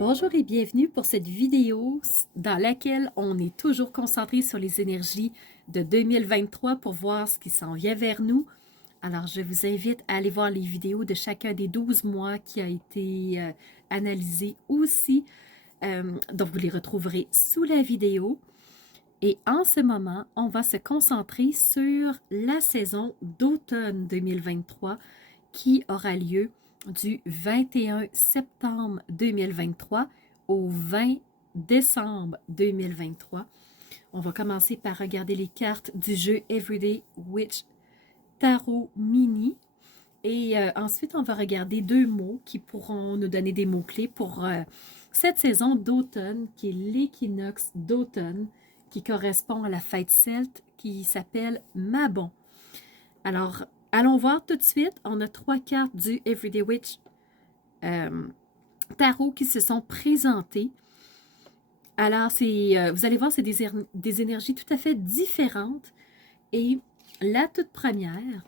Bonjour et bienvenue pour cette vidéo dans laquelle on est toujours concentré sur les énergies de 2023 pour voir ce qui s'en vient vers nous. Alors, je vous invite à aller voir les vidéos de chacun des 12 mois qui a été analysé aussi. Donc, vous les retrouverez sous la vidéo. Et en ce moment, on va se concentrer sur la saison d'automne 2023 qui aura lieu du 21 septembre 2023 au 20 décembre 2023. On va commencer par regarder les cartes du jeu Everyday Witch Tarot Mini. Et ensuite, on va regarder deux mots qui pourront nous donner des mots-clés pour cette saison d'automne, qui est l'équinoxe d'automne, qui correspond à la fête celte qui s'appelle Mabon. Alors, allons voir tout de suite. On a trois cartes du Everyday Witch Tarot qui se sont présentées. Alors, vous allez voir, c'est des énergies tout à fait différentes. Et la toute première,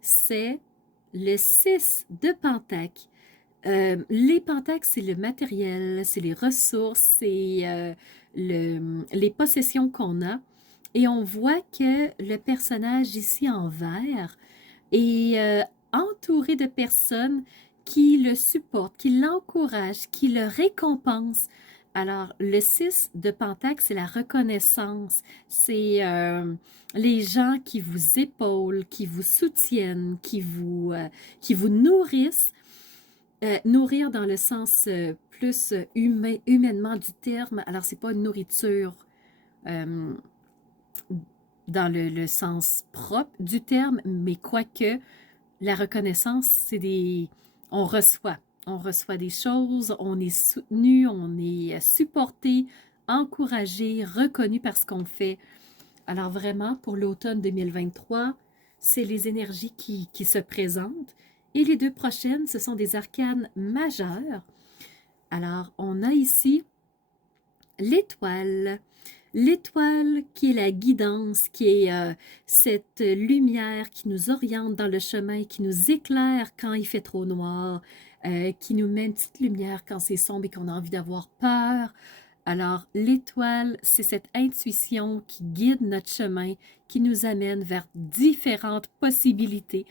c'est le 6 de Pentacle. Les pentacles, c'est le matériel, c'est les ressources, c'est les possessions qu'on a. Et on voit que le personnage ici en vert est entouré de personnes qui le supportent, qui l'encouragent, qui le récompensent. Alors, le 6 de Pentacle, c'est la reconnaissance. C'est les gens qui vous épaulent, qui vous soutiennent, qui vous nourrissent. Nourrir dans le sens plus humainement du terme. Alors, c'est pas une nourriture euh, dans le sens propre du terme, mais quoique la reconnaissance, c'est des... On reçoit. On reçoit des choses, on est soutenu, on est supporté, encouragé, reconnu par ce qu'on fait. Alors vraiment, pour l'automne 2023, c'est les énergies qui se présentent. Et les deux prochaines, ce sont des arcanes majeures. Alors, on a ici l'étoile. L'étoile qui est la guidance, qui est cette lumière qui nous oriente dans le chemin, qui nous éclaire quand il fait trop noir, qui nous met une petite lumière quand c'est sombre et qu'on a envie d'avoir peur. Alors, l'étoile, c'est cette intuition qui guide notre chemin, qui nous amène vers différentes possibilités.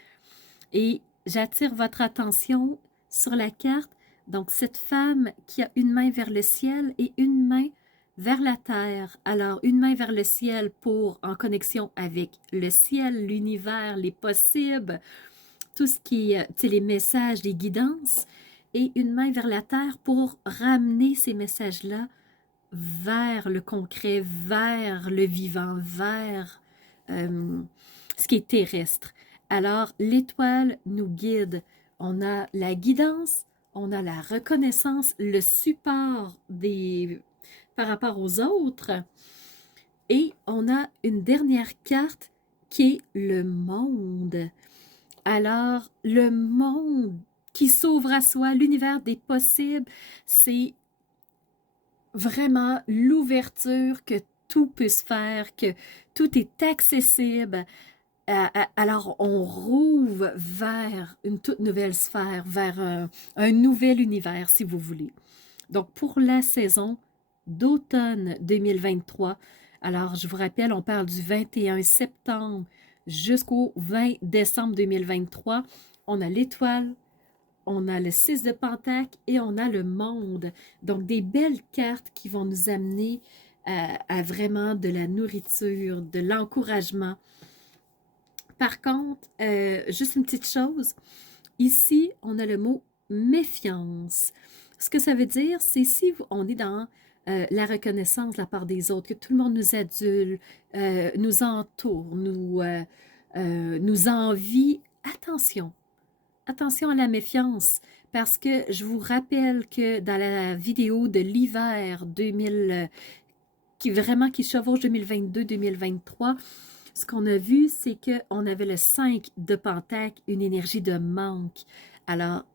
Et j'attire votre attention sur la carte. Donc, cette femme qui a une main vers le ciel et une main vers la terre. Alors, une main vers le ciel pour en connexion avec le ciel, l'univers, les possibles, tout ce qui est, les messages, les guidances. Et une main vers la terre pour ramener ces messages-là vers le concret, vers le vivant, vers ce qui est terrestre. Alors, l'étoile nous guide. On a la guidance, on a la reconnaissance, le support par rapport aux autres. Et on a une dernière carte qui est le monde. Alors, le monde qui s'ouvre à soi, l'univers des possibles, c'est vraiment l'ouverture que tout peut se faire, que tout est accessible. Alors, on rouvre vers une toute nouvelle sphère, vers un nouvel univers, si vous voulez. Donc, pour la saison d'automne 2023, alors je vous rappelle, on parle du 21 septembre jusqu'au 20 décembre 2023. On a l'étoile, on a le 6 de Pentacle et on a le monde. Donc, des belles cartes qui vont nous amener à vraiment de la nourriture, de l'encouragement. Par contre, juste une petite chose, ici, on a le mot méfiance. Ce que ça veut dire, c'est si on est dans la reconnaissance de la part des autres, que tout le monde nous adule, nous entoure, nous envie, attention. Attention à la méfiance, parce que je vous rappelle que dans la vidéo de l'hiver 2000, qui chevauche 2022-2023, ce qu'on a vu, c'est qu'on avait le 5 de Pentacle, une énergie de manque. Alors,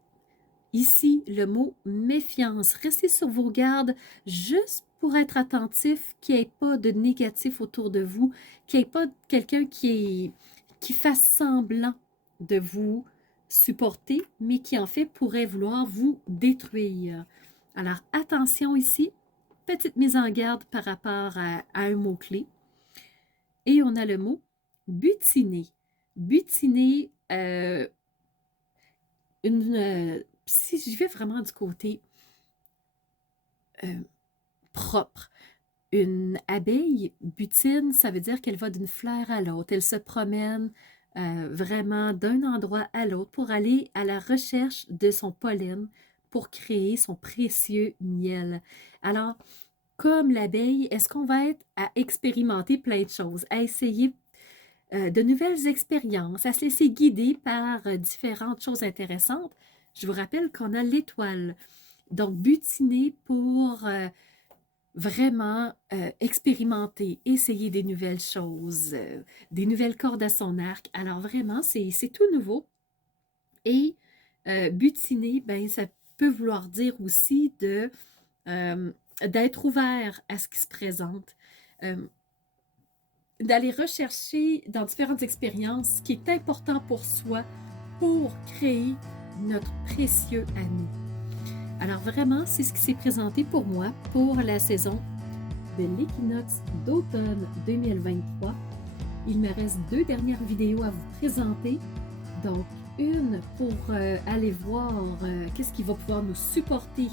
ici, le mot méfiance. Restez sur vos gardes juste pour être attentif, qu'il n'y ait pas de négatif autour de vous, qu'il n'y ait pas quelqu'un qui fasse semblant de vous supporter, mais qui en fait pourrait vouloir vous détruire. Alors attention ici, petite mise en garde par rapport à un mot-clé. Et on a le mot butiner. Butiner, si je vais vraiment du côté propre, une abeille butine, ça veut dire qu'elle va d'une fleur à l'autre. Elle se promène vraiment d'un endroit à l'autre pour aller à la recherche de son pollen pour créer son précieux miel. Alors, comme l'abeille, est-ce qu'on va être à expérimenter plein de choses, à essayer de nouvelles expériences, à se laisser guider par différentes choses intéressantes? Je vous rappelle qu'on a l'étoile. Donc, butiner pour vraiment expérimenter, essayer des nouvelles choses, des nouvelles cordes à son arc. Alors vraiment, c'est tout nouveau. Et butiner, ben, ça peut vouloir dire aussi d'être ouvert à ce qui se présente, d'aller rechercher dans différentes expériences ce qui est important pour soi pour créer notre précieux à nous. Alors vraiment, c'est ce qui s'est présenté pour moi pour la saison de l'équinoxe d'automne 2023. Il me reste 2 dernières vidéos à vous présenter. Donc, une pour aller voir qu'est-ce qui va pouvoir nous supporter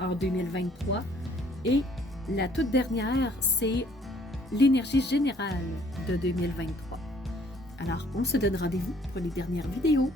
en 2023. Et la toute dernière, c'est l'énergie générale de 2023. Alors, on se donne rendez-vous pour les dernières vidéos.